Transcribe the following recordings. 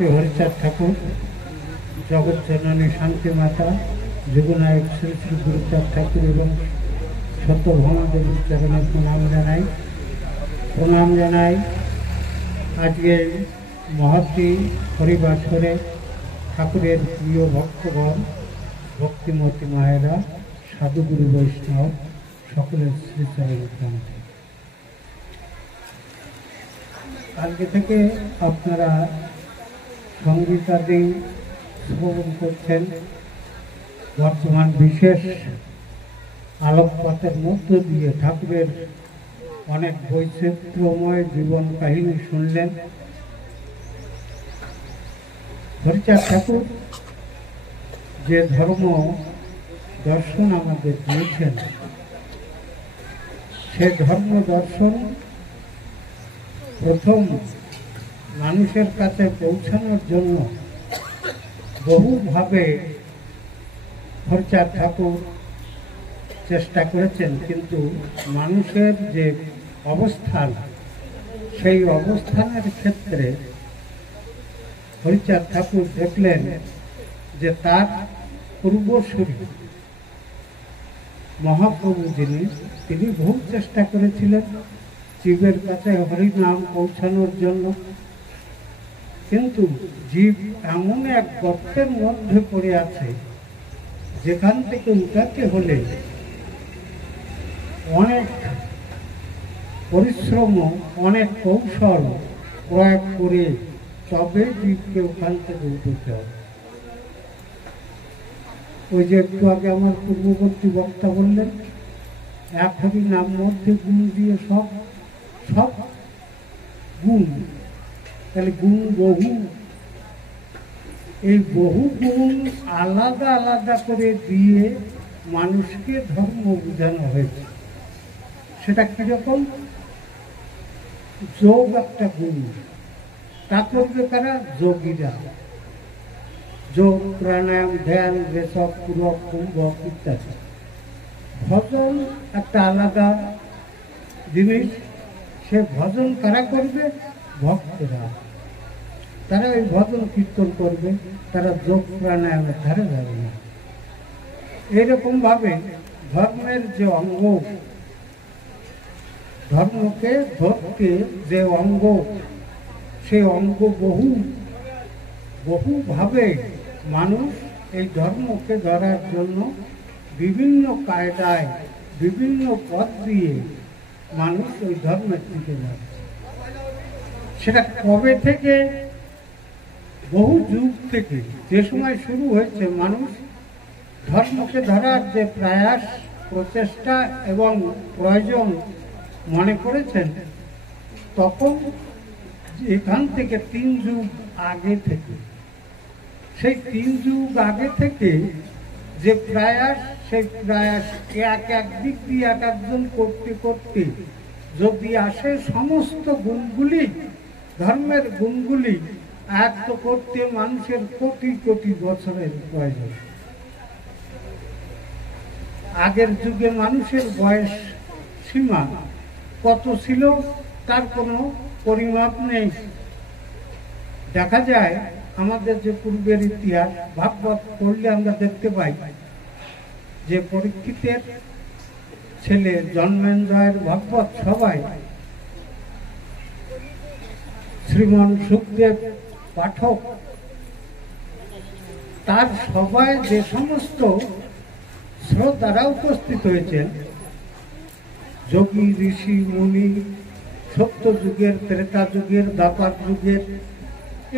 শ্রী হরিচাঁদ ঠাকুর, জগৎজননী শান্তি মাতা, যুগনায়ক শ্রী শ্রী গুরুচাঁদ ঠাকুর এবং সত্যভামা দেবীর চরণে প্রণাম জানাই। আজকে মহতী হরিবাসরে ঠাকুরের প্রিয় ভক্তগণ, ভক্তিমতী মায়েরা, সাধুগুরু বৈষ্ণব সকলের শ্রীচরণে প্রণাম। আজকে থেকে আপনারা সঙ্গীতাদি শ্রবণ করছেন। বর্তমান বিশেষ আলোকপাতের মধ্য দিয়ে ঠাকুরের অনেক বৈচিত্র্যময় জীবন কাহিনী শুনলেন। হরিচাঁদ ঠাকুর যে ধর্ম দর্শন আমাদের দিয়েছেন, সে ধর্ম দর্শন প্রথম মানুষের কাছে পৌঁছানোর জন্য বহুভাবে হরিচাঁদ ঠাকুর চেষ্টা করেছেন, কিন্তু মানুষের যে অবস্থান, সেই অবস্থানের ক্ষেত্রে হরিচাঁদ ঠাকুর দেখলেন যে তার পূর্বসূরি মহাপ্রভু যিনি, তিনি বহু চেষ্টা করেছিলেন জীবের কাছে হরিনাম পৌঁছানোর জন্য, কিন্তু জীব এমন এক গর্তের মধ্যে পড়ে আছে যেখান থেকে উঠাতে হলে অনেক পরিশ্রম, অনেক কৌশল প্রয়োগ করে তবে জীবকে ওখান থেকে উঠতে হবে। ওই যে একটু আগে আমার পূর্ববর্তী বক্তা বললেন, এক হরি নাম মধ্যে গুণ দিয়ে সব গুণ, তাহলে গুণ বহু, এই বহু গুণ আলাদা আলাদা করে দিয়ে মানুষকে ধর্ম বোঝানো হয়েছে। সেটা কিরকম? যোগ একটা গুণ, তা করবে কারা? যোগীরা। যোগ, প্রাণায়াম, ধ্যান, রেশক, পূরক, কুম্ভক ইত্যাদি। ভজন একটা আলাদা জিনিস, সে ভজন কারা করবে? ভক্তরা। তারা ওই ভজন কীর্তন করবে, তারা যোগ প্রাণায়ামের ধারে যাবে না। এইরকম ভাবে ধর্মের যে অঙ্গ, ধর্মকে ধরতে যে অঙ্গ, সেই অঙ্গ বহুভাবে মানুষ এই ধর্মকে ধরার জন্য বিভিন্ন কায়দায়, বিভিন্ন পথ দিয়ে মানুষ ওই ধর্মের দিকে যাচ্ছে। সেটা কবে থেকে? বহু যুগ থেকে, যে সময় শুরু হয়েছে মানুষ ধর্মকে ধরার যে প্রয়াস, প্রচেষ্টা এবং প্রয়োজন মনে করেছেন, তখন এখান থেকে 3 যুগ আগে থেকে, সেই 3 যুগ আগে থেকে যে প্রয়াস, সেই প্রয়াস এক দিক দিয়ে এক একজন করতে করতে যদি আসে সমস্ত গুণগুলি, ধর্মের গুণগুলি আয়ত্ত করতে মানুষের কোটি কোটি বছরের প্রয়োজন। আগের যুগে মানুষের বয়স সীমা কত ছিল তার কোনো পরিমাপ নেই। দেখা যায় আমাদের যে পূর্বের ইতিহাস, ভাগবত পড়লে আমরা দেখতে পাই যে পরীক্ষিতের ছেলে জন্মেঞ্জয়ের ভাগবত সবাই, শ্রীমান সুখদেব পাঠক, তার সবাই যে সমস্ত শ্রোতারা উপস্থিত হয়েছেন, যোগী, ঋষি, মুনি, সত্য যুগের, ত্রেতা যুগের, দ্বাপর যুগের,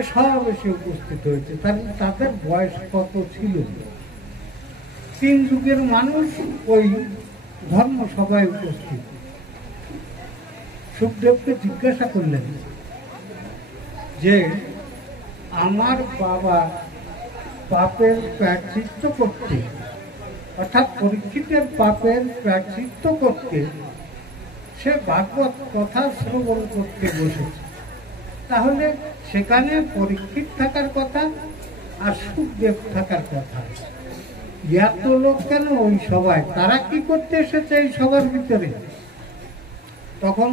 এসব এসে উপস্থিত হয়েছে। তাদের বয়স কত ছিল? 3 যুগের মানুষ ওই ধর্ম সভায় উপস্থিত। সুখদেবকে জিজ্ঞাসা করলেন যে আমার বাবা পাপের প্রায়শ্চিত্ত করতে, অর্থাৎ পরীক্ষিতের পাপের প্রায়শ্চিত্ত করতে সে ভাগবত কথা শ্রবণ করতে বসেছে, তাহলে সেখানে পরীক্ষিত থাকার কথা আর সুখদেব থাকার কথা। এত লোক কেন ওই সভায়? তারা কি করতে এসেছে এই সভার ভিতরে? তখন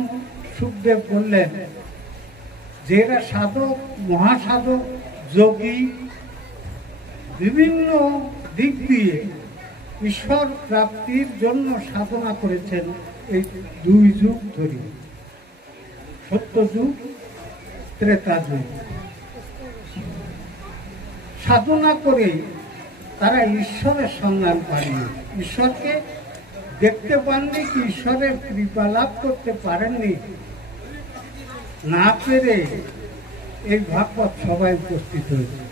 সুখদেব বললেন যে এরা সাধক, মহাসাধক, যোগী বিভিন্ন দিক দিয়ে ঈশ্বর প্রাপ্তির জন্য সাধনা করেছেন এই 2 যুগ ধরে, সত্যযুগ, ত্রেতা যুগ। সাধনা করে তারা ঈশ্বরের সন্ধান পাননি, ঈশ্বরকে দেখতে পাননি, কি ঈশ্বরের কৃপা লাভ করতে পারেননি। না পেরে এই ভাগবত সবাই উপস্থিত হয়েছে।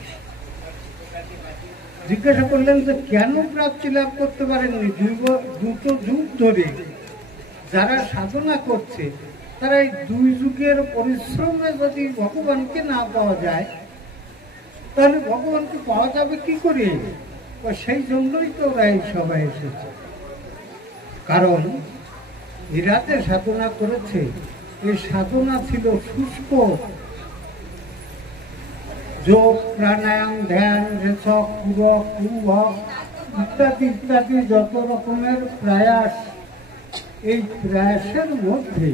জিজ্ঞাসা করলেন যে কেন প্রাপ্তি লাভ করতে পারেননি? 2 যুগ ধরে যারা সাধনা করছে তারা এই 2 যুগের পরিশ্রমে যদি ভগবানকে না পাওয়া যায় তাহলে ভগবানকে পাওয়া যাবে কি করে? সেই জন্যই তো ওরা এই সবাই এসেছে। কারণ এরা যে সাধনা করেছে এই সাধনা ছিল শুষ্ক, যোগ, প্রাণায়াম, ধ্যান, রেচক, পূরক, পূর্বক ইত্যাদি ইত্যাদি যত রকমের প্রয়াস, এই প্রয়াসের মধ্যে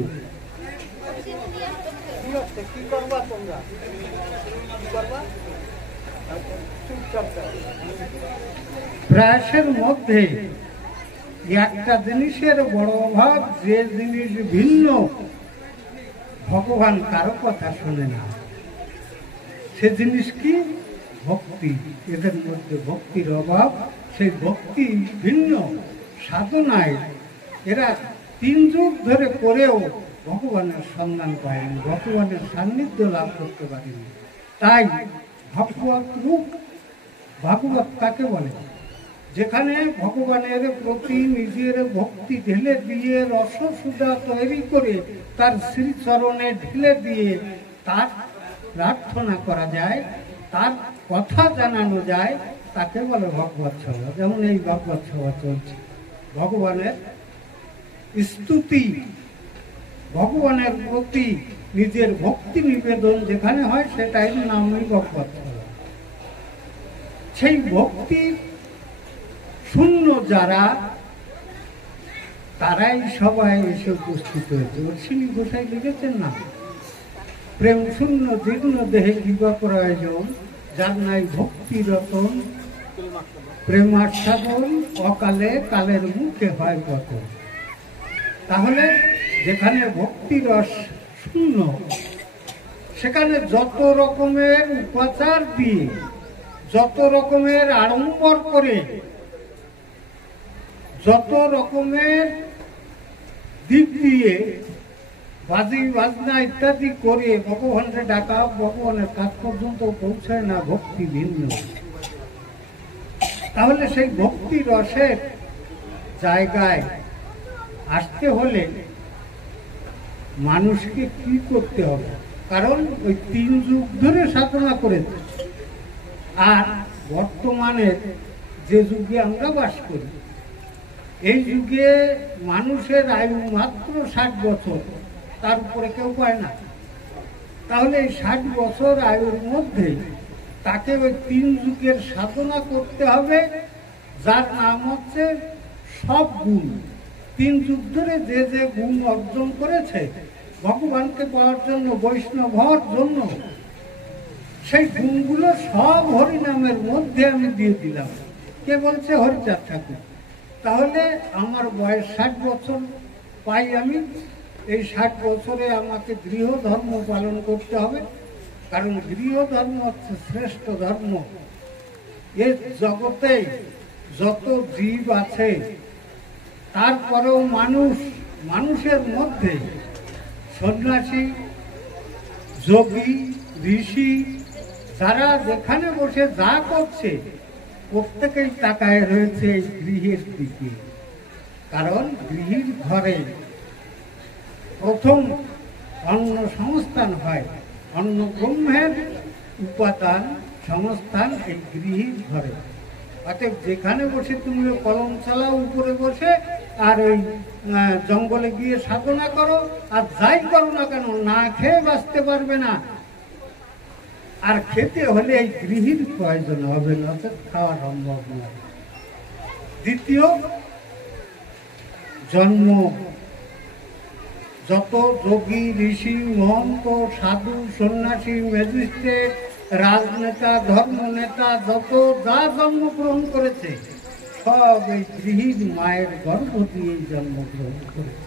প্রয়াসের মধ্যে একটা জিনিসের বড় অভাব, যে জিনিস ভিন্ন, ভগবান কারো কথা শোনে না। সে জিনিস কি? ভক্তি। এদের মধ্যে ভক্তির অভাব, সেই ভক্তি ভিন্ন। সাধনায় এরা 3 যুগ ধরে করেও ভগবানের সন্ধান পায়নি, ভগবানের সান্নিধ্য লাভ করতে পারেনি। তাই ভাগবত রূপ, ভাগবত কাকে বলে? যেখানে ভগবানের প্রতি নিজের ভক্তি ঢেলে দিয়ে রসসুধা তৈরি করে তার শ্রীচরণে ঢেলে দিয়ে তার প্রার্থনা করা যায়, তার কথা জানানো যায়, তাকে বলে ভাগবত সভা। যেমন এই ভাগবত সভা চলছে, ভগবানের স্তুতি, ভগবানের প্রতি নিজের ভক্তি নিবেদন যেখানে হয় সেটাই নামই ভাগবত সভা। সেই ভক্তির শূন্য যারা, তারাই সবাই এসে উপস্থিত হয়েছে। অশ্বিনী গোসাই লিখেছেন না, প্রেম শূন্য জীর্ণ দেহে কিবা প্রয়োজন, যার নাই ভক্তি রতন, প্রেমাস্বাদন অকালে কালের মুখে হয় কত। তাহলে যেখানে ভক্তি রস শূন্য, সেখানে যত রকমের উপাচার দিয়ে, যত রকমের আড়ম্বর করে, যত রকমের দিক দিয়ে বাজি বাজনা ইত্যাদি করে ভগবানকে ডাকা, ভগবানের কাজ পর্যন্ত পৌঁছায় না, ভক্তি ভিন্ন। তাহলে সেই ভক্তি রসের জায়গায় আসতে হলে মানুষকে কি করতে হবে? কারণ ওই 3 যুগ ধরে সাধনা করেছে। আর বর্তমানে যে যুগে আমরা বাস করি, এই যুগে মানুষের আয়ু মাত্র 60 বছর, তার উপরে কেউ পায় না। তাহলে এই 60 বছর আয়ুর মধ্যে তাকে ওই 3 যুগের সাধনা করতে হবে, যার নাম হচ্ছে সব গুণ। 3 যুগ ধরে যে যে গুণ অর্জন করেছে ভগবানকে পাওয়ার জন্য, বৈষ্ণব হওয়ার জন্য, সেই গুণগুলো সব হরিনামের মধ্যে আমি দিয়ে দিলাম। কে বলছে? হরিচাঁদ ঠাকুর। তাহলে আমার বয়স 60 বছর পাই আমি, এই 60 বছরে আমাকে গৃহ ধর্ম পালন করতে হবে। কারণ গৃহ ধর্ম হচ্ছে শ্রেষ্ঠ ধর্ম। এর জগতে যত জীব আছে, তারপরেও মানুষের মধ্যে সন্ন্যাসী, যোগী, ঋষি, যারা যেখানে বসে যা করছে প্রত্যেকেই তাকায় রয়েছে এই গৃহের দিকে। কারণ গৃহীর ঘরে প্রথম অন্ন সংস্থান হয়, অন্ন ব্রহ্মের উপাদান সংস্থান এই গৃহীর ঘরে। অর্থাৎ যেখানে বসে তুমি কলম চালাও উপরে বসে, আর ওই জঙ্গলে গিয়ে সাধনা করো, আর যাই করো না কেন, না খেয়ে বাঁচতে পারবে না। আর খেতে হলে এই গৃহীর প্রয়োজন হবে না, অর্থাৎ খাওয়া সম্ভব নয়। দ্বিতীয়, জন্ম। যত যোগী, ঋষি, মহন্ত, সাধু, সন্ন্যাসী, ম্যাজিস্ট্রেট, রাজনেতা, ধর্ম নেতা যত যা জন্মগ্রহণ করেছে সব এই গৃহীর মায়ের গর্ভ দিয়েই জন্মগ্রহণ করেছে।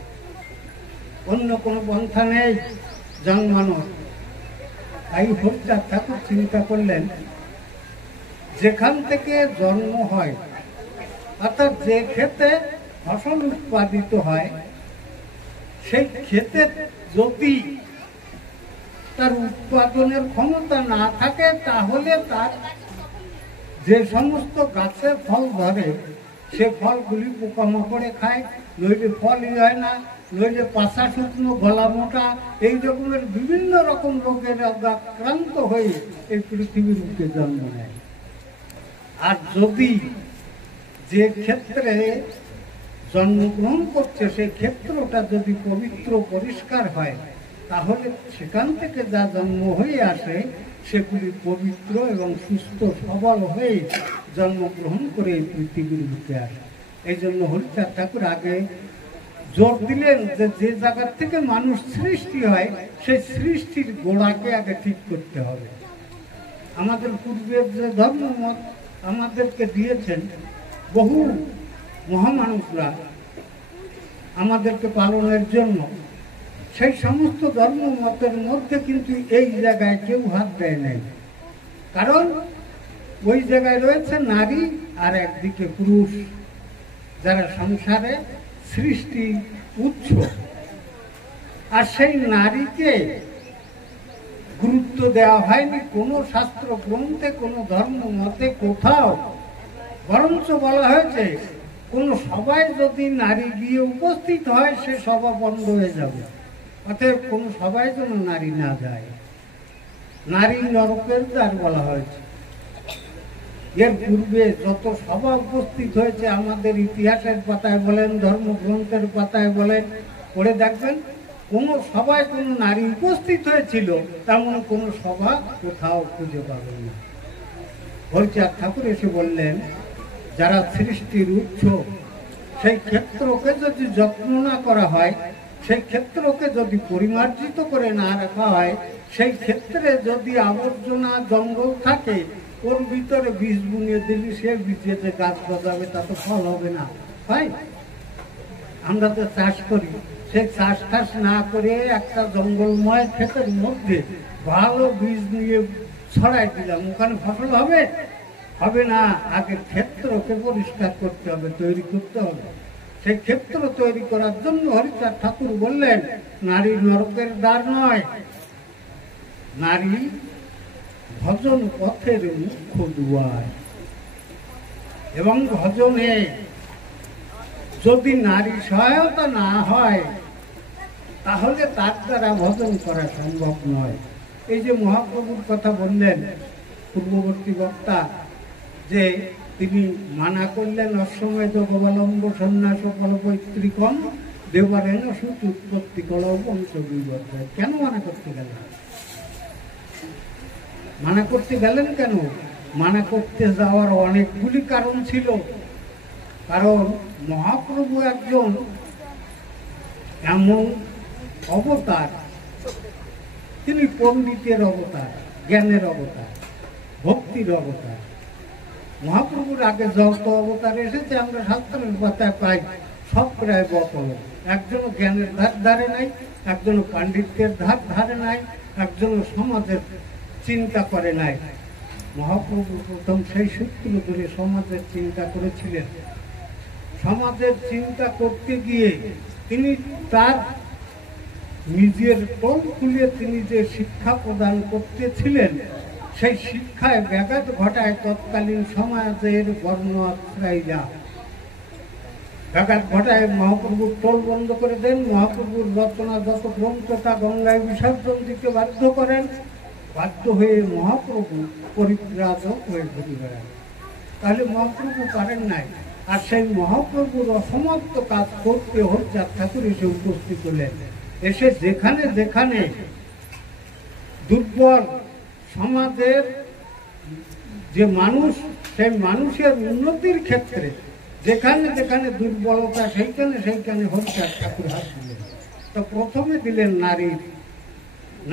অন্য কোনো পন্থা নেই জন্মানোর। তাই হরিচাঁদ ঠাকুর চিন্তা করলেন, যেখান থেকে জন্ম হয় অর্থাৎ যে ক্ষেতে ফসল উৎপাদিত হয় সেই ক্ষেতে যদি তার উৎপাদনের ক্ষমতা না থাকে তাহলে তার যে সমস্ত গাছে ফল ধরে সে ফলগুলি পোকামাকড়ে খায়, নইলে ফলই হয় না, নইলে পাশা শুকনো, গলা মোটা, এই রকমের বিভিন্ন রকম রোগের আক্রান্ত হয়ে এই পৃথিবীর বুকে জন্ম নেয়। আর যদি যে ক্ষেত্রে জন্মগ্রহণ করছে সেই ক্ষেত্রটা যদি পবিত্র পরিষ্কার হয় তাহলে সেখান থেকে যা জন্ম হয়ে আসে সেগুলি পবিত্র এবং সুস্থ সবল হয়ে জন্মগ্রহণ করে এই পৃথিবীর বুকে আসে। এই জন্য হরিচাঁদ ঠাকুর আগে জোর দিলেন যে যে জায়গার থেকে মানুষ সৃষ্টি হয় সেই সৃষ্টির গোড়াকে আগে ঠিক করতে হবে। আমাদের পূর্বের যে ধর্মমত আমাদেরকে দিয়েছেন বহু মহামানুষরা আমাদেরকে পালনের জন্য, সেই সমস্ত ধর্ম মতের মধ্যে কিন্তু এই জায়গায় কেউ হাত দেয় নাই। কারণ ওই জায়গায় রয়েছে নারী আর একদিকে পুরুষ, যারা সংসারে সৃষ্টি উৎস। আর সেই নারীকে গুরুত্ব দেওয়া হয়নি কোনো শাস্ত্র গ্রন্থে, কোনো ধর্ম মতে কোথাও। বরঞ্চ বলা হয়েছে কোনো সভায় যদি নারী গিয়ে উপস্থিত হয় সে সভা বন্ধ হয়ে যাবে। অতএব কোনো সভায় যেন নারী না যায়। নারী নরকের দ্বার বলা হয়েছে। এর পূর্বে যত সভা উপস্থিত হয়েছে আমাদের ইতিহাসের পাতায় বলেন, ধর্মগ্রন্থের পাতায় বলেন, পড়ে দেখবেন কোনো সভায় কোনো নারী উপস্থিত হয়েছিল তেমন কোনো সভা কোথাও খুঁজে পাবেন না। হরিচাঁদ ঠাকুর এসে বললেন, যারা সৃষ্টির উৎস সেই ক্ষেত্রকে যদি যত্ন না করা হয়, সেই ক্ষেত্রকে যদি পরিমার্জিত করে না রাখা হয়, সেই ক্ষেত্রে যদি আবর্জনা জঙ্গল থাকে ওর ভিতরে বীজ বুনিয়ে দিলি সে বীজে যে গাছ গজাবে তা তো ফল হবে না। হয় আমরা তো চাষ করি, সেই চাষ টাস না করে একটা জঙ্গলময় ক্ষেতের মধ্যে ভালো বীজ নিয়ে ছড়াই দিলাম, ওখানে ফসল হবে? হবে না। আগে ক্ষেত্রকে পরিষ্কার করতে হবে, তৈরি করতে হবে। সেই ক্ষেত্র তৈরি করার জন্য হরিচাঁদ ঠাকুর বললেন, নারী নরকের দ্বার নয়, নারী ভজন পথের মুখ্য দুয়ার। এবং ভজনে যদি নারী সহায়তা না হয় তাহলে তার দ্বারা ভজন করা সম্ভব নয়। এই যে মহাপ্রভুর কথা বললেন পূর্ববর্তী বক্তা, যে তিনি মানা করলেন অশ্বমেধ গোবলম্ব সন্ন্যাস ফলপৈতৃকম দেবারেণ সুচ উৎপত্তি কলৌ বংশবিবর্ধ। কেন মানা করতে গেলেন? মানা করতে গেলেন কেন? মানা করতে যাওয়ার অনেকগুলি কারণ ছিল। কারণ মহাপ্রভু একজন এমন অবতার, তিনি পণ্ডিতের অবতার, জ্ঞানের অবতার, ভক্তির অবতার। মহাপ্রভুর আগে যত অবতার এসেছে আমরা শাস্ত্রের পাতায় পাই সব প্রায় বকল। একজনও জ্ঞানের ধার ধারে নাই, একজনও পাণ্ডিত্যের ধার ধারে নাই, একজনও সমাজের চিন্তা করে নাই। মহাপ্রভু প্রথম সেই সূত্র ধরে সমাজের চিন্তা করেছিলেন। সমাজের চিন্তা করতে গিয়ে তিনি তার নিজের টোল খুলে তিনি যে শিক্ষা প্রদান করতেছিলেন সেই শিক্ষায় ব্যাঘাত ঘটায় তৎকালীন সমাজের বর্ণ আশ্রয়ীরা। ব্যাঘাত ঘটায় মহাপ্রভুর টোল বন্ধ করে দেন, মহাপ্রভুর রচনা যত গ্রন্থ তা গঙ্গায় বিসর্জন দিতে বাধ্য করেন। বাধ্য হয়ে মহাপ্রভু পরিব্রাজক হয়ে ঘুরে বেড়ান। তাহলে মহাপ্রভু পারেন নাই। আর সেই মহাপ্রভুর অসমাপ্ত কাজ করতে হরিচাঁদ ঠাকুর এসে উপস্থিত হলেন। এসে যেখানে যেখানে দুর্বল সমাজের যে মানুষ, সেই মানুষের উন্নতির ক্ষেত্রে যেখানে যেখানে দুর্বলতা সেইখানে সেইখানে হরিচাঁদ ঠাকুর হাত দিলেন। তো প্রথমে দিলেন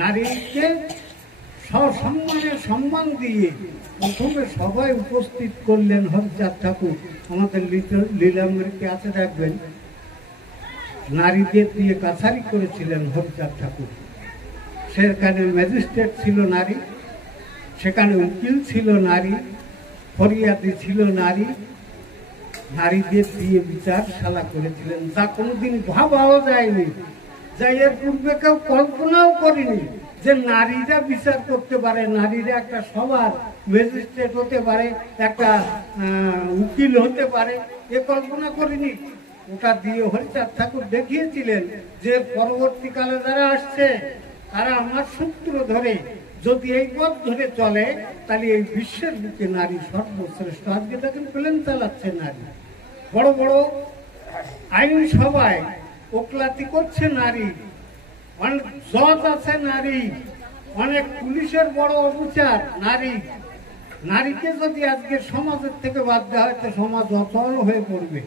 নারীকে সসম্মানে সম্মান দিয়ে প্রথমে সবাই উপস্থিত করলেন হরিচাঁদ ঠাকুর। আমাদের লীলামৃতে আছে, দেখবেন নারীদের দিয়ে কাছারি করেছিলেন হরিচাঁদ ঠাকুর। সেখানে ম্যাজিস্ট্রেট ছিল নারী, সেখানে উকিল ছিল নারী, ফরিয়াদি ছিল নারী, নারীদের দিয়ে বিচারশালা করেছিলেন, যা কোনোদিন ভাবাও যায়নি, যা এর পূর্বে কেউ কল্পনাও করেনি যে নারীরা বিচার করতে পারে, নারীরা একটা সবার ম্যাজিস্ট্রেট হতে পারে, একটা উকিল হতে পারে, এ কল্পনা করিনি। ওটা দিয়ে হরিচাঁদ ঠাকুর দেখিয়েছিলেন যে পরবর্তীকালে যারা আসছে তারা আমার সূত্র ধরে যদি এই পথ ধরে চলে তাহলে এই বিশ্বের বুকে নারী সর্বশ্রেষ্ঠ। আজকে দেখেন প্লেন চালাচ্ছে নারী, বড় বড় আইনসভায় ওকলাতি করছে নারী, অনেক জজ আছে নারী, অনেক পুলিশের বড় অফিসার নারী। নারীকে যদি আজকে সমাজের থেকে বাদ দেওয়া হয় তো সমাজ অচল হয়ে পড়বে।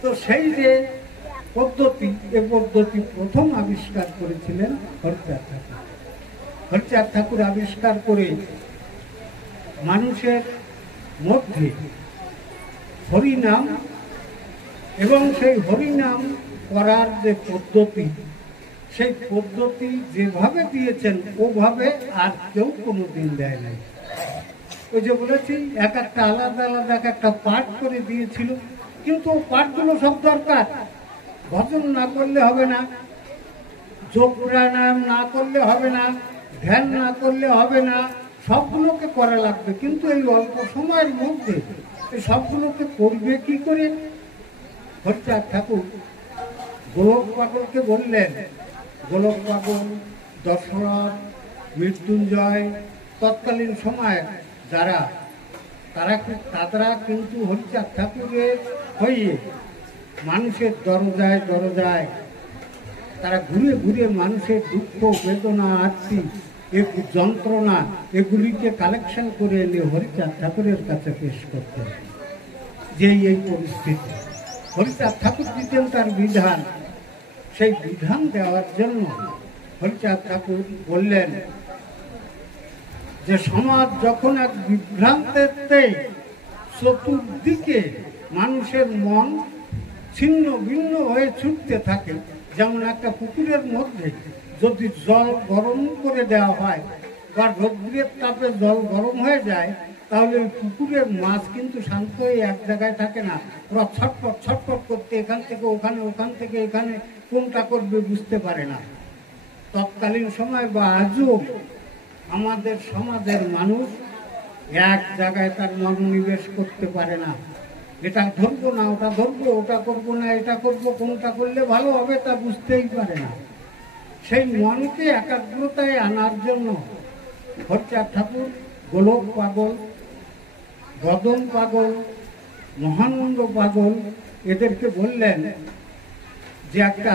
তো সেই যে পদ্ধতি, এ পদ্ধতি প্রথম আবিষ্কার করেছিলেন হরিচাঁদ ঠাকুর। হরিচাঁদ ঠাকুর আবিষ্কার করে মানুষের মধ্যে হরিনাম এবং সেই হরিনাম করার যে পদ্ধতি, সেই পদ্ধতি যেভাবে দিয়েছেন ওভাবে আর কেউ কোনোদিন দেয় নাই। ওই যে বলেছি এক একটা আলাদা আলাদা এক একটা পাঠ করে দিয়েছিল, কিন্তু পাঠগুলো সব দরকার। ভজন না করলে হবে না, যোগ প্রাণায়াম না করলে হবে না, ধ্যান না করলে হবে না, সবগুলোকে করা লাগবে। কিন্তু এই অল্প সময়ের মধ্যে এই সবগুলোকে করবে কি করে? হরিচাঁদ ঠাকুর গোলক পাগলকে বললেন, গোলক পাগল, দশরথ, মৃত্যুঞ্জয়, তৎকালীন সময় যারা তারা কিন্তু হরিচাঁদ ঠাকুরের হয়ে মানুষের দরজায় দরজায় তারা ঘুরে ঘুরে মানুষের দুঃখ, বেদনা, আরতি, যন্ত্রণা এগুলিকে কালেকশন করে এনে হরিচাঁদ ঠাকুরের কাছে পেশ করতেন। যে এই পরিস্থিতি হরিচাঁদ ঠাকুর দিতেন তার বিধান, সেই বিধান দেওয়ার জন্য হরিচাঁদ ঠাকুর বললেন যে সমাজ যখন এক বিভ্রান্তেতে চতুর্দিকে মানুষের মন ছিন্ন ভিন্ন হয়ে ছুটতে থাকে, যেমন একটা পুকুরের মধ্যে যদি জল গরম করে দেওয়া হয় বা রৌদ্রের তাপে জল গরম হয়ে যায়, তাহলে ওই পুকুরের মাছ কিন্তু শান্ত হয়ে এক জায়গায় থাকে না, ওরা ছটপট ছটপট করতে এখান থেকে ওখানে, ওখান থেকে এখানে কোনটা করবে বুঝতে পারে না। তৎকালীন সময় বা আজও আমাদের সমাজের মানুষ এক জায়গায় তার মনোনিবেশ করতে পারে না। এটা ধরবো না, ওটা ধরবো, ওটা করবো না, এটা করবো, কোনটা করলে ভালো হবে তা বুঝতেই পারে না। সেই মনকে একাগ্রতায় আনার জন্য হরিচাঁদ ঠাকুর গোলক পাগল, গদন পাগল, মহানন্দ পাগল এদেরকে বললেন যে একটা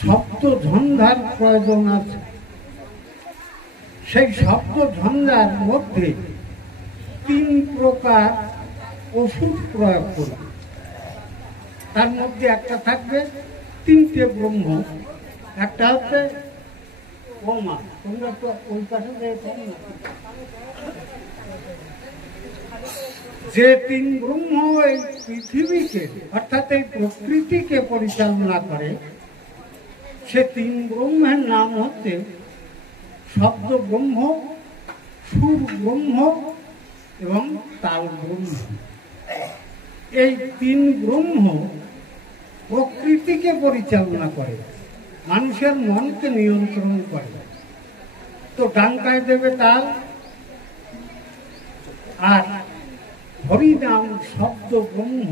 শব্দ ঝঞ্ঝার প্রয়োজন আছে। সেই শব্দ ঝঞ্ঝার মধ্যে 3 প্রকার ওষুধ প্রয়োগ করবে। তার মধ্যে একটা থাকবে 3টে ব্রহ্ম, একটা হচ্ছে ওমা, তোমরা তো ওই পাশে যে 3 ব্রহ্ম এই পৃথিবীকে অর্থাৎ এই প্রকৃতিকে পরিচালনা করে, সে 3 ব্রহ্মের নাম হচ্ছে শব্দ ব্রহ্ম, সুর ব্রহ্ম এবং তাল ব্রহ্ম। এই 3 ব্রহ্ম প্রকৃতিকে পরিচালনা করে, মানুষের মনকে নিয়ন্ত্রণ করে। তো ডাঙ্কায় দেবে তাল, আর হরিনাম শব্দ ব্রহ্ম,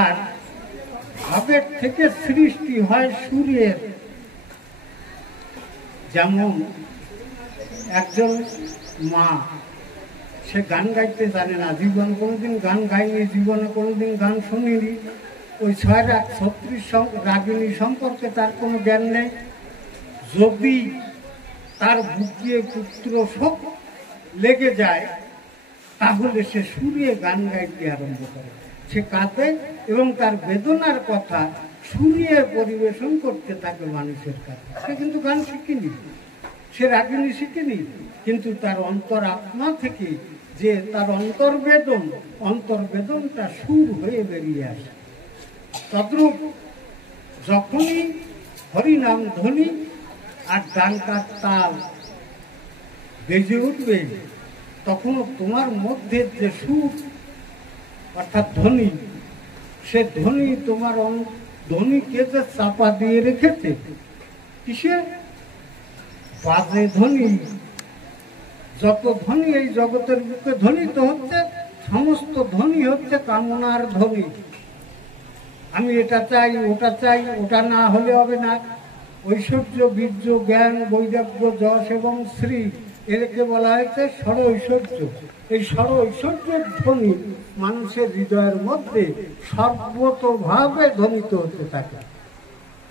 আর ভাবের থেকে সৃষ্টি হয় সুরের। যেমন একজন মা, সে গান গাইতে জানে না, জীবনে কোনোদিন গান গাইনি, জীবনে কোনোদিন গান শুনিনি, ওই 6 রাগ 36 রাগিনী সম্পর্কে তার কোনো জ্ঞান নেই। যদি তার বুকে পুত্র শোক লেগে যায় তাহলে সে সুরে গান গাইতে আরম্ভ করে, সে কাঁদে এবং তার বেদনার কথা শুনিয়ে পরিবেশন করতে থাকে মানুষের কাছে। সে কিন্তু গান শিখেনি, সে রাগিনী শিখেনি, কিন্তু তার অন্তর আত্মা থেকে যে তার অন্তর্বেদনটা সুর হয়ে বেরিয়ে আসে। তদ্রূপ যখনই হরিনাম ধ্বনি আর ডাঙ্কার তাল বেজে উঠবে, তখনও তোমার মধ্যে যে সুর অর্থাৎ ধ্বনি, সে ধ্বনি তোমার ধ্বনিকে যে চাপা দিয়ে রেখেছে কিসে? বাজে ধ্বনি। যত ধ্বনি এই জগতের বুকে ধ্বনিত হচ্ছে, সমস্ত ধ্বনি হচ্ছে কামনার ধ্বনি। আমি এটা চাই, ওটা চাই, ওটা না হলে হবে না। ঐশ্বর্য, বীর্য, জ্ঞান, বৈরাগ্য, যশ এবং শ্রী, এদেরকে বলা হয়েছে ষড় ঐশ্বর্য। এই ষড় ঐশ্বর্যের ধ্বনি মানুষের হৃদয়ের মধ্যে সর্বতভাবে ধ্বনিত হতে থাকে।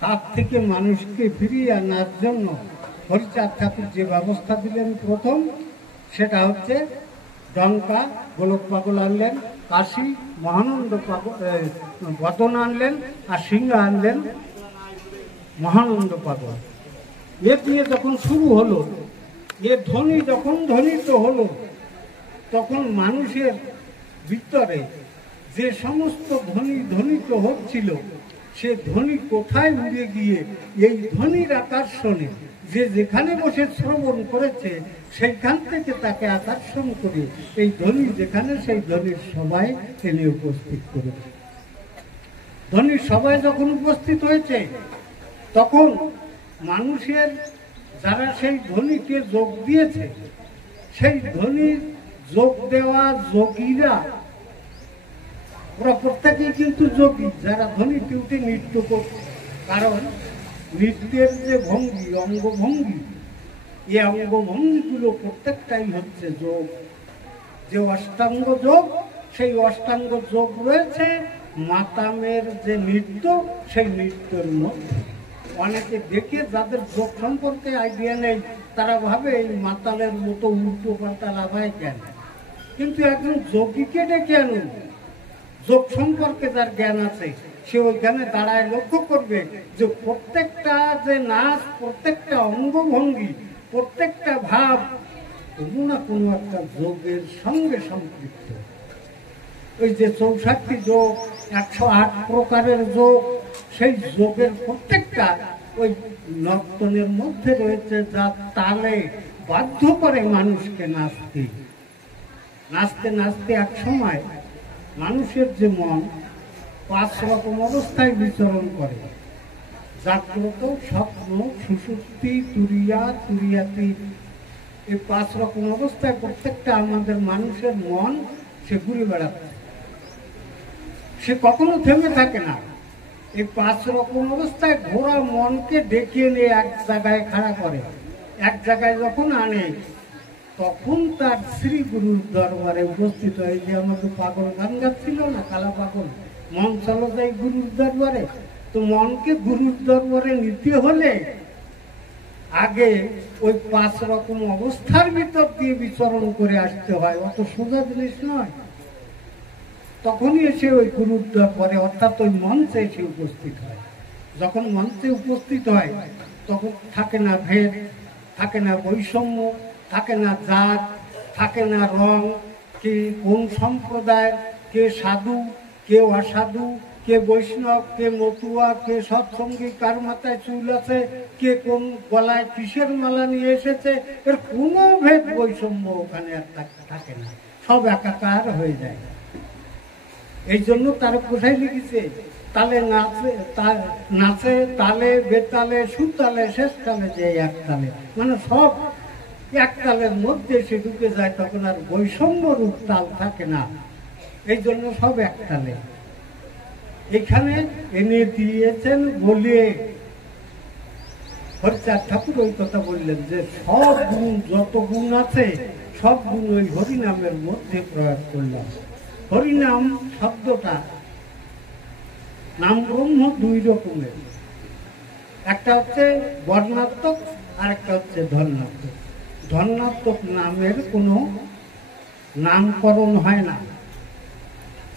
তার থেকে মানুষকে ফিরিয়ে আনার জন্য হরিচাঁদ ঠাকুর যে ব্যবস্থা দিলেন প্রথম, সেটা হচ্ছে ডঙ্কা, গোলক পাগল আনলেন, কাশী মহানন্দ বদন আনলেন, আর সিংহ আনলেন মহানন্দ পাগল। এ দিয়ে যখন শুরু হলো, এ ধ্বনি যখন ধ্বনিত হলো, তখন মানুষের ভিতরে যে সমস্ত ধ্বনি ধ্বনিত হচ্ছিল, সে ধ্বনি কোথায় উড়ে গিয়ে এই ধ্বনির আকর্ষণে যে যেখানে বসে শ্রবণ করেছে, সেইখান থেকে তাকে আকর্ষণ করে এই ধ্বনি যেখানে, সেই ধ্বনির সবাই এনে উপস্থিত করেছে। ধ্বনির সবাই যখন উপস্থিত হয়েছে, তখন মানুষের যারা সেই ধ্বনিকে যোগ দিয়েছে, সেই ধ্বনির যোগ দেওয়া যোগীরা, ওরা প্রত্যেকেই কিন্তু যোগী, যারা ধ্বনি টিউটে নৃত্য করছে। কারণ নৃত্যের যে ভঙ্গি, অঙ্গভঙ্গি, এই অঙ্গভঙ্গিগুলো প্রত্যেকটাই হচ্ছে যোগ। যে অষ্টাঙ্গ যোগ, সেই অষ্টাঙ্গ যোগ রয়েছে মাতামের যে নৃত্য, সেই নৃত্যের মধ্যে। অনেকে দেখে যাদের যোগ সম্পর্কে আইডিয়া নেই, তারা ভাবে এই মাতালের মতো উল্টো পাল্টা লাভায় কেন। কিন্তু একজন যোগীকে ডেকে আনুন, যোগ সম্পর্কে যার জ্ঞান আছে, সে ওইখানে দাঁড়ায় লক্ষ্য করবে যে প্রত্যেকটা যে নাচ, প্রত্যেকটা অঙ্গভঙ্গি, প্রত্যেকটা ভাব কোনো না কোনো একটা যোগের সঙ্গে সম্পৃক্ত। ওই যে 64 যোগ, 108 প্রকারের যোগ, সেই যোগের প্রত্যেকটা ওই নর্তনের মধ্যে রয়েছে, যা তালে বাধ্য করে মানুষকে নাচতে। নাচতে নাচতে এক সময় মানুষের যে মন 5 রকম অবস্থায় বিচরণ করে: জাগ্রত, স্বপ্ন, সুষুপ্তি, তুরিয়া, তুরিয়াতি। এই 5 রকম অবস্থায় প্রত্যেকটা আমাদের মানুষের মন সে ঘুরে বেড়াচ্ছে, সে কখনো থেমে থাকে না। এই 5 রকম অবস্থায় ঘোরা মনকে ডেকে নিয়ে এক জায়গায় খাড়া করে। এক জায়গায় যখন আনে, তখন তার শ্রী গুরুর দরবারে উপস্থিত হয়। যে আমাকে পাগল গান গাচ্ছিল না, কালা পাগল, মন চলো যাই গুরুর দরবারে। তো মনকে গুরুর দরবারে নিতে হলে আগে ওই 5 রকম অবস্থার ভিতর দিয়ে বিচরণ করে আসতে হয়, অত সোজা জিনিস নয়। তখনই এসে ওই গুরুর দরবারে, অর্থাৎ ওই মঞ্চে এসে উপস্থিত হয়। যখন মঞ্চে উপস্থিত হয়, তখন থাকে না ভেদ, থাকে না বৈষম্য, থাকে না জাত, থাকে না রং, কে কোন সম্প্রদায়, কে সাধু, কে অসাধু, কে বৈষ্ণব, কে মতুয়া, কে সৎসঙ্গী, কার মাথায় চুল আছে, কে কোন গলায় কিসের মালা নিয়ে এসেছে, এর কোনো ভেদ বৈষম্য ওখানে আর থাকে না, সব একাকার হয়ে যায়। এই জন্য তারা কোথায় লিখেছে, তালে নাচে, নাচে তালে, বেতালে, সুতালে, শেষ তালে যে এক তালে, মানে সব এক তালের মধ্যে সে ঢুকে যায়, তখন আর বৈষম্য রূপ তাল থাকে না। এই জন্য সব এক তালে এখানে এনে দিয়েছেন বলে হরিচাঁদ ঠাকুর ওই কথা বললেন যে সব গুণ, যত গুণ আছে সব গুণ ওই হরিনামের মধ্যে প্রয়োগ করলাম। হরিনাম শব্দটা, নাম ব্রহ্ম 2 রকমের, একটা হচ্ছে বর্ণাত্মক আর একটা হচ্ছে ধর্মাত্মক। ধর্মাত্মক নামের কোনো নামকরণ হয় না,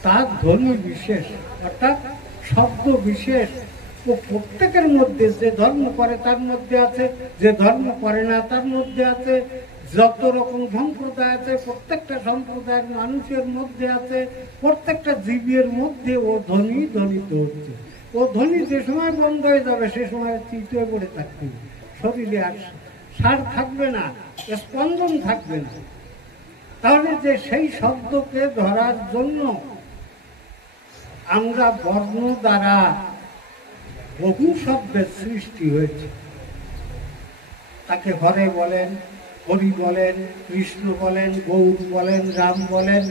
তার ধ্বনি বিশেষ, অর্থাৎ শব্দ বিশেষ ও প্রত্যেকের মধ্যে, যে ধর্ম করে তার মধ্যে আছে, যে ধর্ম করে না তার মধ্যে আছে, যত রকম সম্প্রদায় আছে প্রত্যেকটা সম্প্রদায়ের মানুষের মধ্যে আছে, প্রত্যেকটা জীবের মধ্যে ও ধ্বনি ধ্বনিত হচ্ছে। ও ধ্বনি যে সময় বন্ধ হয়ে যাবে সে সময় চিত হয়ে পড়ে থাকবে, শরীরে আর সার থাকবে না, স্পন্দন থাকবে না। তাহলে যে সেই শব্দকে ধরার জন্য আমরা বর্ণ দ্বারা বহু শব্দের সৃষ্টি হয়েছে। তাকে হরে বলেন, হরি বলেন, কৃষ্ণ বলেন, গৌর বলেন, রাম বলেন,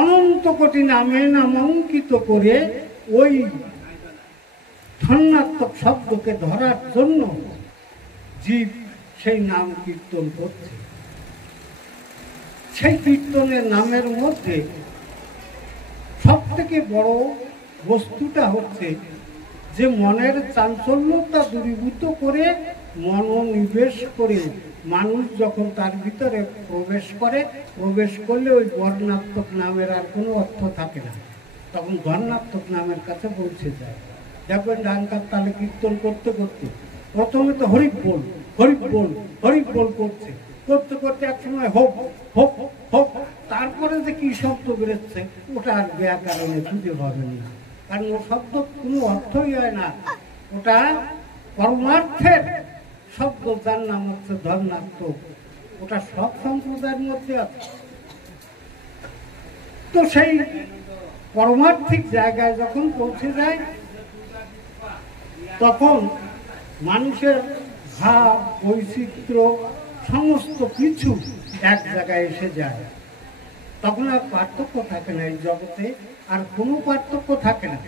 অনন্ত কোটি নামে নামাঙ্কিত করে ওই ধন্যাত্মক শব্দকে ধরার জন্য জীব সেই নাম কীর্তন করছে। সেই কীর্তনের নামের মধ্যে সব থেকে বড় বস্তুটা হচ্ছে যে মনের চাঞ্চল্যতা দূরীভূত করে মনোনিবেশ করে মানুষ যখন তার ভিতরে প্রবেশ করলে ওই বর্ণাত্মক নামের আর কোনো অর্থ থাকে না, তখন ধর্ণাত্মক নামের কাছে পৌঁছে যায়। দেখবেন ডানকার তালে কীর্তন করতে করতে প্রথমে তো হরিবোল হরিবোল হরিবোল করছে, করতে করতে এক সময় হোক হোক হোক, তারপরে যে কি শব্দ বেরোচ্ছে ওটা আর ব্যাকরণে খুঁজে পাবেন না, কারণ ও শব্দ কোনো অর্থই হয় না, ওটা পরমার্থের শব্দ, যার নাম হচ্ছে ধর্মাত্মক। ওটা সব সম্প্রদায়ের মধ্যে আছে। তো সেই পরমার্থিক জায়গায় যখন পৌঁছে যায় তখন মানুষের ভাব, বৈচিত্র্য, সমস্ত কিছু এক জায়গায় এসে যায়। তখন আর পার্থক্য থাকে না, এই জগতে আর কোনো পার্থক্য থাকে না।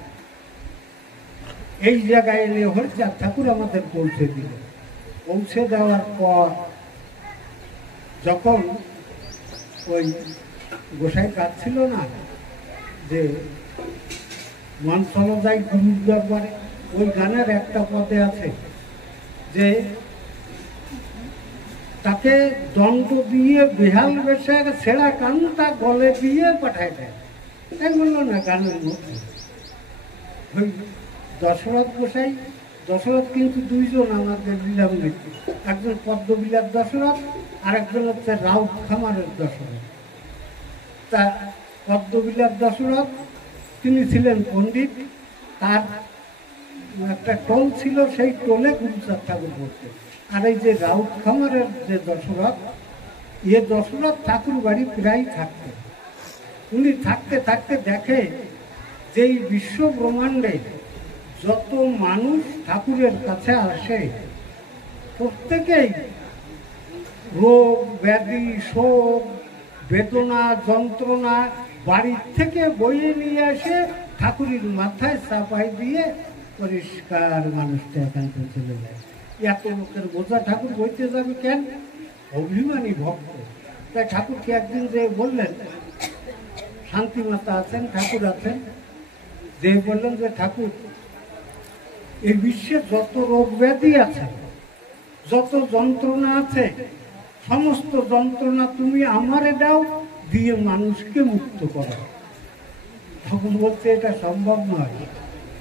এই জায়গায় এলে হরিচাঁদ ঠাকুর আমাদের পৌঁছে দিল। পৌঁছে দেওয়ার পর যখন ওই গোসাই কাঁদছিল না যে মন চলো যাই গুরুর দরবারে, ওই গানের একটা পদে আছে যে তাকে দণ্ড দিয়ে বেহাল বেশে ছেঁড়া কানটা গলে দিয়ে পাঠায় দেয়, এগুলো না গানের মধ্যে। ওই দশরথ গোসাই, দশরথ কিন্তু দুইজন আমাদের লীলামৃত, একজন পদ্মবিলার দশরথ আর একজন হচ্ছে রাউত খামারের দশরথ। তা পদ্মবিলার দশরথ তিনি ছিলেন পণ্ডিত, তার একটা টোল ছিল, সেই টোলে গুরুচাঁদ ঠাকুর পড়তেন। আর এই যে রাউত খামারের যে দশরথ, এ দশরথ ঠাকুর বাড়ি প্রায় থাকতেন। উনি থাকতে থাকতে দেখে যে এই বিশ্ব ব্রহ্মাণ্ডে যত মানুষ ঠাকুরের কাছে আসে প্রত্যেকেই রোগ ব্যাধি, শোক, বেদনা, যন্ত্রণা বাড়ির থেকে বইয়ে নিয়ে আসে ঠাকুরের মাথায় চাপাই দিয়ে পরিষ্কার মানুষটা এখান থেকে চলে যায়। এত লোকের বোঝা ঠাকুর বইতে যাবে কেন? অভিমানী ভক্ত। তাই ঠাকুরকে একদিন যে বললেন, শান্তিমাতা আছেন, ঠাকুর আছেন, যে বললেন যে ঠাকুর এই বিশ্বে যত রোগ ব্যাধি আছে, যত যন্ত্রণা আছে, সমস্ত যন্ত্রণা তুমি আমারে দাও, দিয়ে মানুষকে মুক্ত করো। তখন বলছে এটা সম্ভব নয়।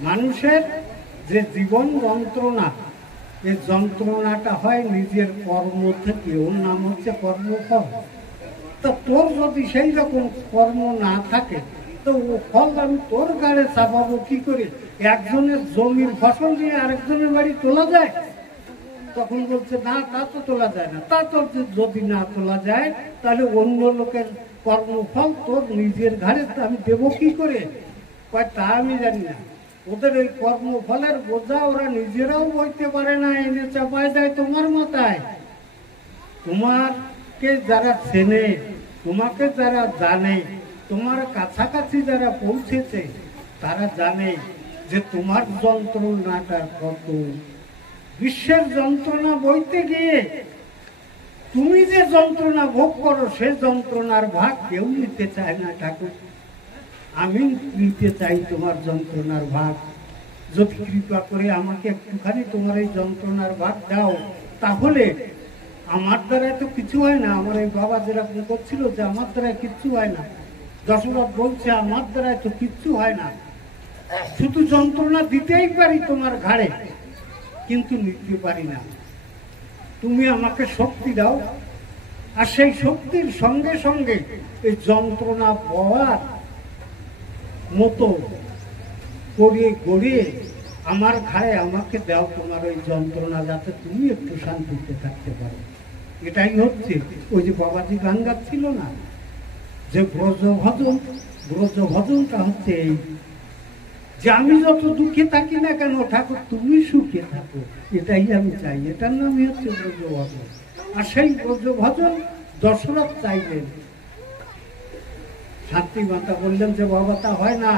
মানুষের যে জীবন যন্ত্রণা, এই যন্ত্রণাটা হয় নিজের কর্ম থেকে, ওর নাম হচ্ছে কর্মফল। তো তোর যদি সেই রকম কর্ম না থাকে তো ও ফল আমি তোর গাড়ে চাপাবো কি করে? একজনের জমির ফসল নিয়ে আরেকজনের বাড়ি তোলা যায়? তখন বলছে না, তা তো তোলা যায় না। তা তো যদি না তোলা যায় তাহলে অন্য লোকের কর্মফল তোর নিজের ঘাড়ে আমি দেবো কি করে? তা আমি জানি না। ওদের এই কর্মফলের বোঝা ওরা নিজেরাও বইতে পারে না, এনে চাপায় দেয় তোমার মাথায়। তোমাকে যারা চেনে, তোমাকে যারা জানে, তোমার কাছাকাছি যারা পৌঁছেছে তারা জানে যে তোমার যন্ত্রণাটা কত। বিশ্বের যন্ত্রণা বইতে গিয়ে তুমি যে যন্ত্রণা ভোগ করো সে যন্ত্রণার ভাগ কেউ নিতে চায় না ঠাকুর। আমি নিতে চাই তোমার যন্ত্রণার ভাগ। যদি কৃপা করে আমাকে একটুখানি তোমার এই যন্ত্রণার ভাগ দাও, তাহলে আমার দ্বারা তো কিছু হয় না। আমার এই বাবা যেরকম করছিল যে আমার দ্বারা কিচ্ছু হয় না, দশরথ বলছে আমার দ্বারা তো কিচ্ছু হয় না, শুধু যন্ত্রণা দিতেই পারি তোমার ঘাড়ে, কিন্তু নিতে পারি না। তুমি আমাকে শক্তি দাও, আর সেই শক্তির সঙ্গে সঙ্গে এই যন্ত্রণা পাওয়ার মতো গড়িয়ে গড়িয়ে আমার ঘাড়ে আমাকে দাও তোমার ওই যন্ত্রণা, যাতে তুমি একটু শান্তিতে থাকতে পারো। এটাই হচ্ছে ওই যে বাবাজি গান গাচ্ছিল না, যে ব্রজভজন, ব্রজভজনটা হচ্ছে এই যে আমি যত দুঃখে থাকি না কেন ঠাকুর তুমি সুখে থাকো, এটাই আমি চাই। এটার নামই হচ্ছে ব্রজভজন। আর সেই ব্রজভজন দশরথ চাইলেন। শান্তি মাতা বললেন যে বাবা তা হয় না,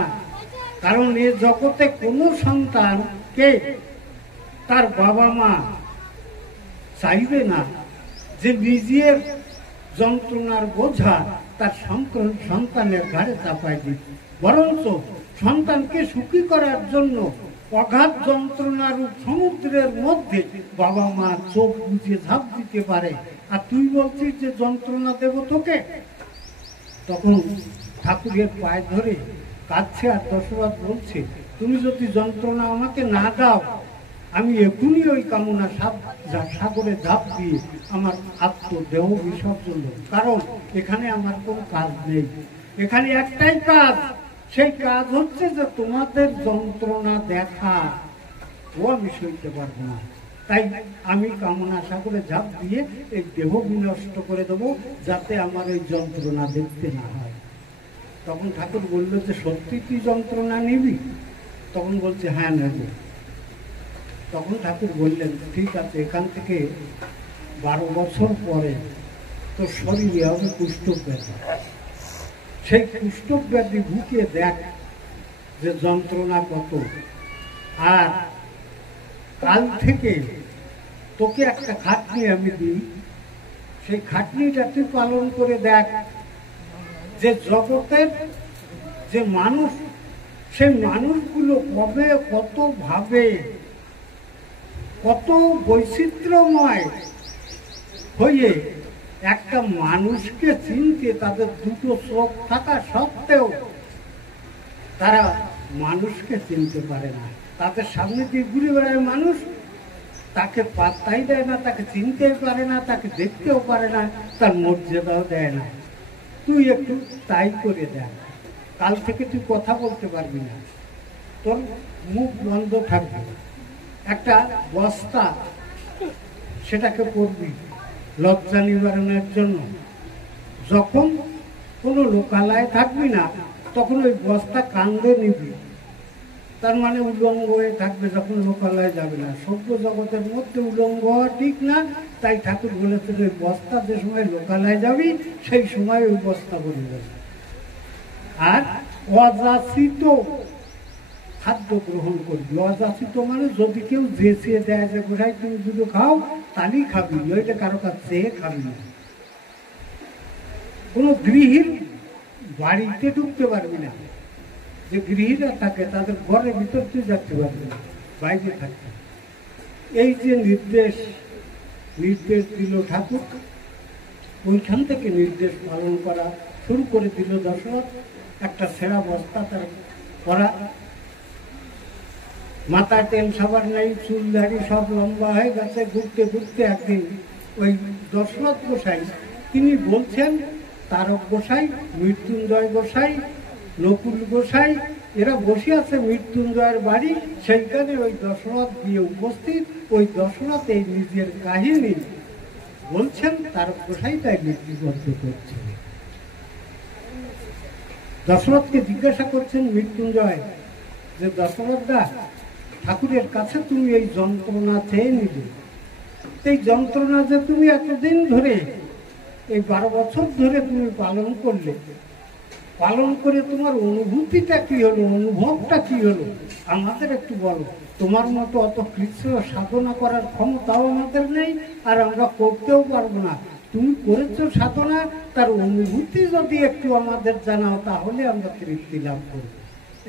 কারণ এ জগতে কোনো সন্তানকে তার বাবা মা চাইবে না যে নিজের যন্ত্রণার বোঝা তার সন্তানের ঘাড়ে চাপাই দিবে, বরঞ্চ সন্তানকে সুখী করার জন্য অগাধ যন্ত্রণার সমুদ্রের মধ্যে বাবা মা চোখ বুঝে ঝাঁপ দিতে পারে। আর তুই বলছিস যে যন্ত্রণা দেব তোকে? তখন ঠাকুরের পায়ে ধরে কাঁদছে, আর দশরথ বলছে তুমি যদি যন্ত্রণা আমাকে না দাও, আমি এখনই ওই কামনা সাগরে ঝাঁপ দিয়ে আমার আত্মদেহ বিসর্জন দেব। কারণ এখানে আমার কোনো কাজ নেই, এখানে একটাই কাজ, সেই কাজ হচ্ছে যে তোমাদের যন্ত্রণা দেখা ও আমি সইতে পারবো না। তাই আমি কামনা সাগরে ঝাঁপ দিয়ে এই দেহ বিনষ্ট করে দেবো, যাতে আমার এই যন্ত্রণা দেখতে না হয়। তখন ঠাকুর বলল যে সত্যি তুই যন্ত্রণা নিবি? তখন বলছে হ্যাঁ নেব। তখন ঠাকুর বললেন ঠিক আছে, এখান থেকে 12 বছর পরে তোর শরীরে হবে কুষ্ঠ ব্যাধি। সেই কুষ্ঠ ব্যাধি ঢুকে দেখ যে যন্ত্রণা কত। আর কাল থেকে তোকে একটা খাটনি আমি দিই, সেই খাটনিটা তুই পালন করে দেখ যে জগতের যে মানুষ, সেই মানুষগুলো কবে কত ভাবে কত বৈচিত্র্যময় হয়ে একটা মানুষকে চিনতে তাদের দুটো চোখ থাকা সত্ত্বেও তারা মানুষকে চিনতে পারে না। তাদের সামনে দিয়ে ঘুরে বেড়ায় মানুষ, তাকে পাত্তাই দেয় না, তাকে চিনতেও পারে না, তাকে দেখতেও পারে না, তার মর্যাদাও দেয় না। তুই একটু তাই করে দেখ, কাল থেকে তুই কথা বলতে পারবি না, তোর মুখ বন্ধ থাকবে। একটা বস্তা সেটাকে পরবি লজ্জা নিবারণের জন্য। যখন কোনো লোকালয়ে থাকবি না, তখন ওই বস্তা কান্দে নিবি, তার মানে উলঙ্গ হয়ে থাকবে, যখন লোকালয়ে যাবে না। সভ্য জগতের মধ্যে উলঙ্গ হওয়া ঠিক না, তাই ঠাকুর বলেছে ওই বস্তা যে সময় লোকালয়ে যাবি সেই সময় ওই বস্তা পরে যাবে। আর অযাচিত খাদ্য গ্রহণ করবি। অযাচিত মানে যদি কেউ যেচে দেয় যে গোসাই তুমি দুটো খাও, তাহলেই খাবি, ওইটা কারো কাছ চেয়ে খাবি না। কোনো গৃহীর বাড়িতে ঢুকতে পারবি না, যে গৃহীরা থাকে তাদের ঘরের ভিতর তুই যেতে পারবি না, বাইরে থাকবে। এই যে নির্দেশ দিল ঠাকুর, ওইখান থেকে নির্দেশ পালন করা শুরু করে দিল দশরথ। একটা ছেঁড়া বস্তা তার করা, মাথায় তেল সাবান নেই, চুল দাড়ি সব লম্বা হয়ে গেছে। ঘুরতে ঘুরতে একদিন ওই দশরথ গোসাই তিনি বলছেন, তারক গোসাই, মৃত্যুঞ্জয় গোসাই, নকুল গোসাই এরা বসে আছে মৃত্যুঞ্জয়ের বাড়ি, সেইখানে ওই দশরথ গিয়ে উপস্থিত। ওই দশরথ এই নিজের কাহিনী বলছেন, তারক গোসাই তাই লিপিবদ্ধ করছেন। দশরথকে জিজ্ঞাসা করছেন মৃত্যুঞ্জয় যে দশরথ দা, ঠাকুরের কাছে তুমি এই যন্ত্রণা চেয়ে নিলে, এই যন্ত্রণা যে তুমি এতদিন ধরে এই 12 বছর ধরে তুমি পালন করলে, পালন করে তোমার অনুভূতিটা কি হলো, অনুভবটা কি হলো, আমাদের একটু বলো। তোমার মতো অত কৃষ্ণ সাধনা করার ক্ষমতাও আমাদের নেই, আর আমরা করতেও পারবো না। তুমি করেছো সাধনা, তার অনুভূতি যদি একটু আমাদের জানাও, তাহলে আমরা তৃপ্তি লাভ করবো।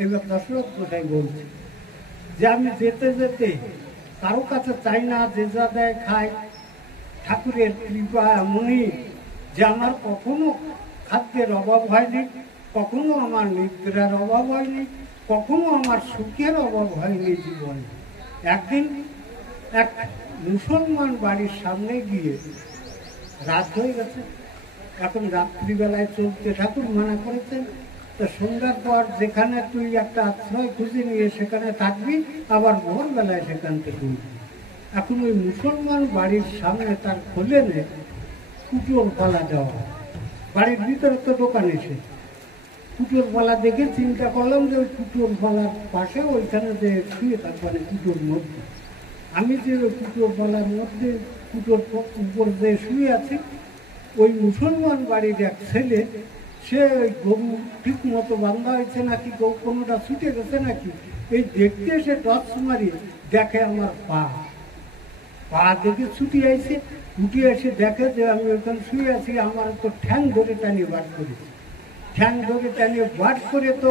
এবার দশরথ কোথায় বলছি যে আমি যেতে যেতে কারো কাছে চাই না, যে যা দেয় খাই। ঠাকুরের কৃপা এমনই যে আমার কখনো খাদ্যের অভাব হয়নি, কখনো আমার নিদ্রার অভাব হয়নি, কখনো আমার সুখের অভাব হয়নি জীবনে। একদিন এক মুসলমান বাড়ির সামনে গিয়ে, রাত হয়ে গেছে, এখন রাত্রিবেলায় চলতে ঠাকুর মানা করেছেন, তো সন্ধ্যার পর যেখানে তুই একটা আশ্রয় খুঁজে নিয়ে সেখানে থাকবি, আবার ভোরবেলায় সেখান থেকে উঠবি। এখন ওই মুসলমান বাড়ির সামনে তার খোলেনে কুটোর পালা দেওয়া, বাড়ির ভিতরে তো দোকান এসে কুটোর পালা দেখে চিন্তা করলাম যে ওই কুটোর পালার পাশে ওইখানে যে শুয়ে থাকবে কুটোর মধ্যে। আমি যে ওই কুটোর পালার মধ্যে কুটোর উপর যে শুয়ে আছি, ওই মুসলমান বাড়ির এক ছেলে, সে ওই গরু ঠিক মতো বান্ধা হয়েছে নাকি, কোনোটা ছুটে গেছে নাকি, এই দেখতে এসে টর্চ মারি দেখে আমার পা দেখে ছুটি আইছে, উঠে এসে দেখে যে আমি ওখানে শুয়ে আছি, আমার তো ঠ্যাং ধরে টানিয়ে বার করেছি। ঠ্যাং ধরে টানিয়ে বার করে, তো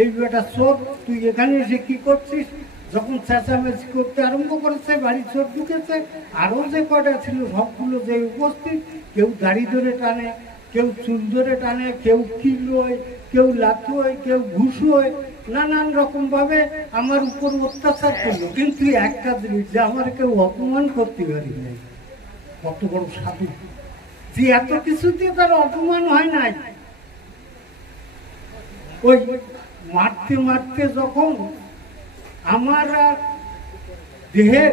এই বেটা চোর, তুই এখানে এসে কি করছিস? যখন চেঁচামেচি করতে আরম্ভ করেছে, বাড়ি চোর ঢুকেছে, আরও যে কটা ছিল সবগুলো যে উপস্থিত, কেউ দাড়ি ধরে টানে, কেউ চুল ধরে টানে, কেউ কিলোয়, কেউ লাথুয়, কেউ ঘুষোয়, নানান রকম ভাবে আমার উপর অত্যাচার করলো। কিন্তু একটা জিনিস, যে আমার কেউ অপমান করতে পারি নাই। কত বড় সাধু যে এত কিছুতে তার অপমান হয় নাই। ওই মারতে মারতে যখন আমার দেহে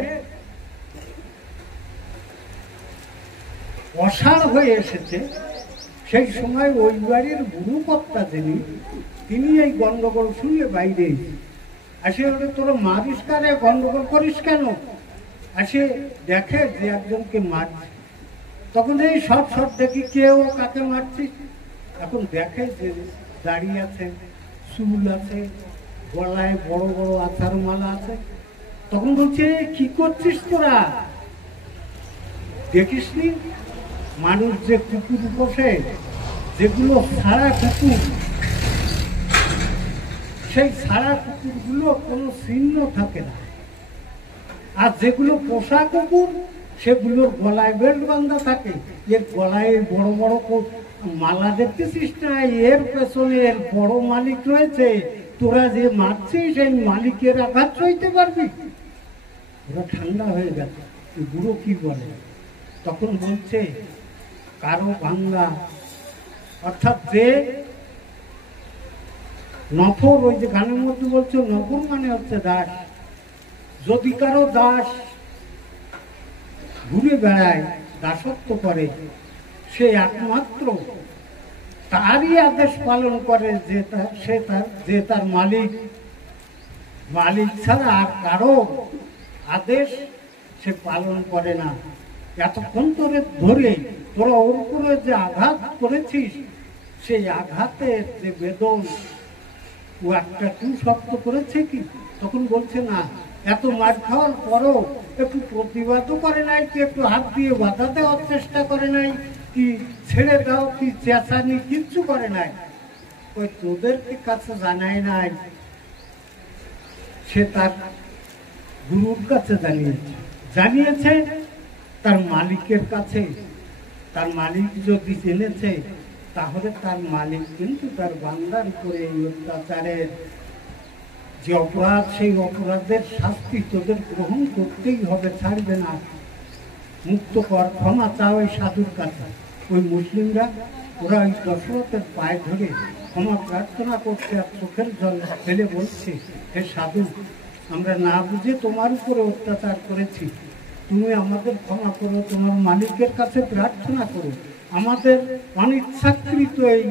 অসাড় হয়ে এসেছে, সেই সময় ওই বাড়ির গুরুকর্তা যিনি, তিনি এই গন্ডগোল শুনে বাইরে আসে, ওটা তোরা মারিস কারে, গন্ডগোল করিস কেন? আসে দেখে যে একজনকে মারছে। তখন এই সব দেখি কেউ কাকে মারছিস। এখন দেখে যে দাড়ি আছে, চুল আছে, গলায় বড় বড় আচার মালা আছে। তখন বলছে, কি করছিস তোরা? দেখিসনি মানুষ যে কুকুর বসে, যেগুলো ছাড়া কুকুর, সেই ছাড়া কুকুরগুলো কোনো চিহ্ন থাকে না, আর যেগুলো পোষা কুকুর সেগুলোর গলায় বেল্ট বাঁধা থাকে। এর গলায় বড় বড় মালা দেখতেছিস না, এর পেছনে এর বড় মালিক রয়েছে। তোরা যে মারছিস সেই মালিকের আঘাত সইতে পারবি? ওরা ঠান্ডা হয়ে গেছে। বুড়ো কি বলে? তখন বলছে, কারো বাংলা, অর্থাৎ যে নফর, ওই যে গানের মধ্যে বলছে নফর মানে হচ্ছে দাস। যদি কারো দাস ঘুরে বেড়ায়, দাসত্ব করে, সে একমাত্র তারই আদেশ পালন করে, যে তার মালিক ছাড়া আর কারো আদেশ সে পালন করে না। এতক্ষণ ধরে তোরা ওর উপরে যে আঘাত করেছিস, সেই আঘাতের যে বেদন, ও একটা টু শব্দ করেছে কি? তখন বলছে না, এত মার খাওয়ার পরও একটু প্রতিবাদও করে নাই, কি একটু হাত দিয়ে বাধা দেওয়ার চেষ্টা করে নাই, কি ছেড়ে দাও, কি চেঁচানি, কিচ্ছু করে নাই। ওই তোদের কাছে জানাই নাই, সে তার গুরুর কাছে জানিয়েছে তার মালিকের কাছে। তার মালিক যদি জেনেছে, তাহলে তার মালিক কিন্তু তার বান্দার উপরে এই অত্যাচারের যে অপরাধ, সেই অপরাধের শাস্তি তোদের গ্রহণ করতেই হবে, ছাড়বে না। মুক্ত কর, ক্ষমা চাও ওই সাধুর কাছে। ওই মুসলিমরা ওরা ওই দশরথের পায়ে ধরে ক্ষমা প্রার্থনা করছে, আর চোখের জল ফেলে বলছে, হে সাধু, আমরা না বুঝে তোমার উপরে অত্যাচার করেছি, তুমি আমাদের ক্ষমা করো, তোমার মালিকের কাছে প্রার্থনা করো, আমাদের অনিচ্ছাকৃত এই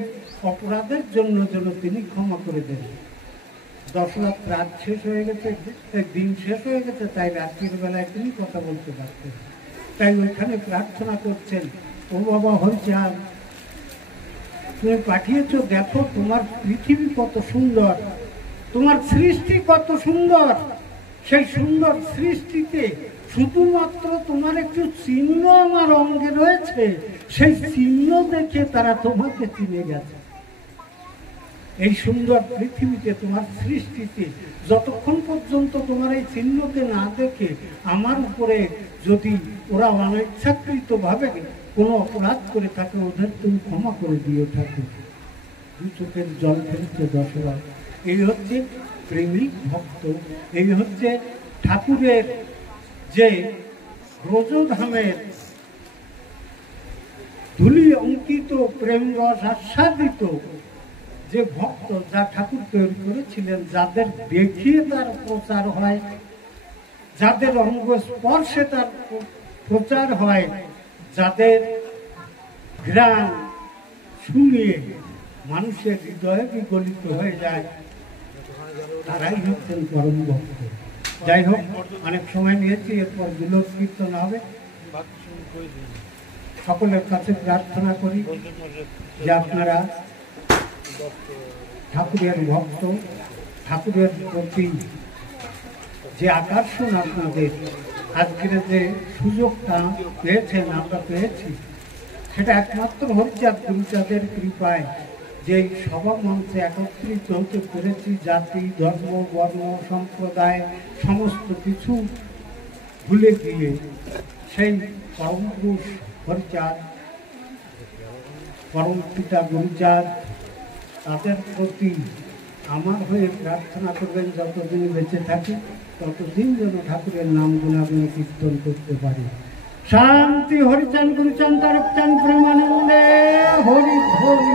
অপরাধের জন্য যেন তিনি ক্ষমা করে দেন। দশরথ রাত শেষ হয়ে গেছে, দিন শেষ হয়ে গেছে, তাই রাত্রির বেলায় তিনি কথা বলতে পারতেন, তাই ওইখানে প্রার্থনা করছেন, ও বাবা হয়েছে, আর তুমি পাঠিয়েছ, দেখো তোমার পৃথিবী কত সুন্দর, তোমার সৃষ্টি কত সুন্দর, সেই সুন্দর সৃষ্টিতে শুধুমাত্র তোমার একটু চিহ্ন আমার অঙ্গে রয়েছে, সেই চিহ্ন দেখে তারা তোমাকে চিনে গেছে। এই সুন্দর পৃথিবীতে, তোমার সৃষ্টিতে যতক্ষণ পর্যন্ত তোমার এই চিহ্নকে না দেখে আমার উপরে যদি ওরা অনিচ্ছাকৃত ভাবে কোনো অপরাধ করে থাকে, ওদের তুমি ক্ষমা করে দিয়ে থাকো। দু চোখের জল ফেলছে দশরথ। এই হচ্ছে প্রেমিক ভক্ত। এই হচ্ছে ঠাকুরের যে ব্রজধামের ধুলি অঙ্কিত প্রেম রস আস্বাদিত যে ভক্ত, যা ঠাকুর তৈরি করেছিলেন, যাদের দেখিয়ে তার প্রচার হয়, যাদের অঙ্গ স্পর্শে তার প্রচার হয়, যাদের ঘ্রাণ শুনিয়ে মানুষের হৃদয়ে বিগলিত হয়ে যায়, তারাই হচ্ছেন পরম ভক্ত। যাই হোক, অনেক সময় নিয়েছি, এরপর বিলোপ কীর্তন হবে। সকলের কাছে প্রার্থনা করি যে আপনারা ঠাকুরের ভক্ত, ঠাকুরের প্রতি যে আকর্ষণ আপনাদের আজকের যে সুযোগটা পেয়েছেন, আমরা পেয়েছি, সেটা একমাত্র হরিচাঁদ গুরুচাঁদের কৃপায়, যে সভা মঞ্চে একত্রিত হতে পেরেছি। জাতি, ধর্ম, বর্ণ, সম্প্রদায় সমস্ত কিছু ভুলে গিয়ে সেই পরম পুরুষ হরিচাঁদ, পরম পিতা গুরুচাঁদ, তাদের প্রতি আমার হয়ে প্রার্থনা করবেন, যতদিন বেঁচে থাকি ততদিন যেন ঠাকুরের নাম গুণাগুণ কীর্তন করতে পারি। শান্তি। হরিচাঁদ গুরুচাঁদ তারকচাঁদ প্রেমানন্দে হরি হরি।